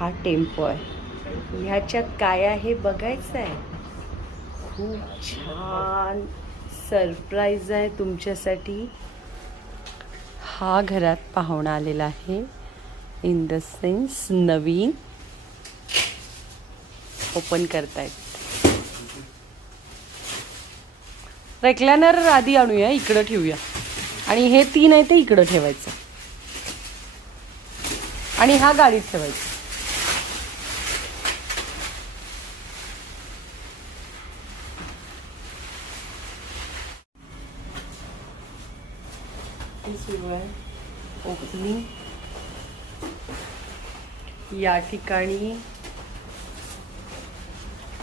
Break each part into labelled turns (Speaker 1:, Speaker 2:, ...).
Speaker 1: हा टेम्पो आहे. ह्याच्यात काय आहे बघायचं आहे खूप छान सरप्राईज आहे तुमच्यासाठी. हा घरात पाहुणा आलेला आहे. इन द सेन्स नवीन ओपन करतायत. रेक्लॅनर आधी आणूया इकडं ठेवूया. आणि हे तीन आहे ते इकडं ठेवायचं. आणि हा गाडीत ठेवायचा. हे सुरू आहे ओपनिंग या ठिकाणी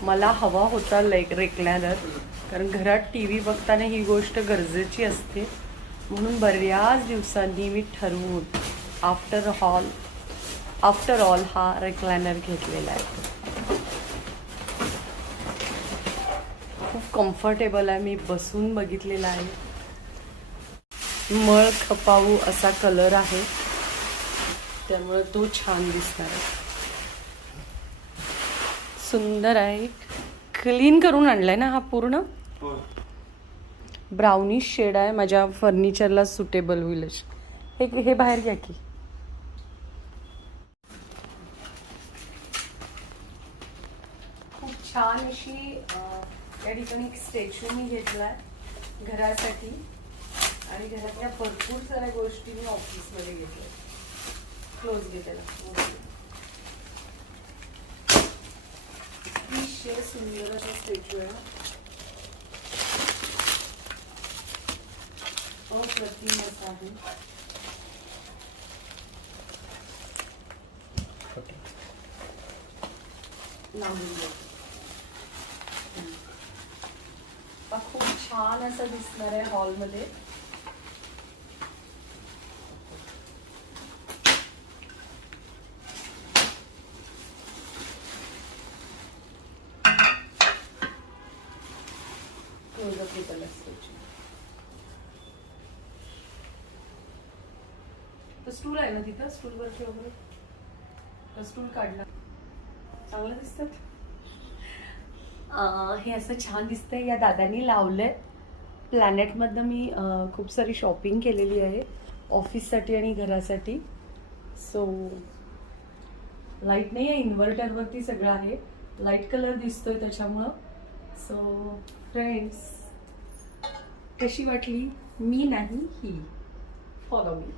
Speaker 1: मला हवा होता लाईक रेक्लॅनर कारण घरात टी व्ही बघताना ही गोष्ट गरजेची असते. म्हणून बऱ्याच दिवसांनी मी ठरवून आफ्टर हॉल आफ्टर ऑल हा रेक्लायनर घेतलेला आहे. खूप कम्फर्टेबल आहे. मी बसून बघितलेला आहे. मळ खपाऊ असा कलर आहे. त्यामुळे तो छान दिसणार आहे. सुंदर आहे. क्लीन करून आणलाय ना हा पूर्ण? ब्राउनिश शेड आहे. माझ्या फर्निचरला सुटेबल होईल अशी. हे हे बाहेर घ्या की. खूप छान अशी या ठिकाणी एक स्टॅच्यू मी घेतलाय घरासाठी. आणि घरातल्या भरपूर साऱ्या गोष्टी मी ऑफिसमध्ये घेतल्या क्लोज घेतल्या अतिशय सुंदर असा स्टॅच्यू आहे. अप्रतिम असा आहे. खूप छान असं दिसणार आहे हॉलमध्ये क्लोजअप घेतला स्टॅच्यू तर स्टूल आहे ना तिथं स्टूलवरती वगैरे? स्टूल काढला. चांगलं दिसतात? हे असं छान दिसतंय या दादांनी लावलंय. प्लॅनेटमधनं मी खूप सारी शॉपिंग केलेली आहे ऑफिससाठी आणि घरासाठी. सो लाइट नाही आहे इन्व्हर्टरवरती सगळं आहे. लाइट कलर दिसतोय त्याच्यामुळं. सो फ्रेंड्स कशी वाटली? मी नाही ही. Follow me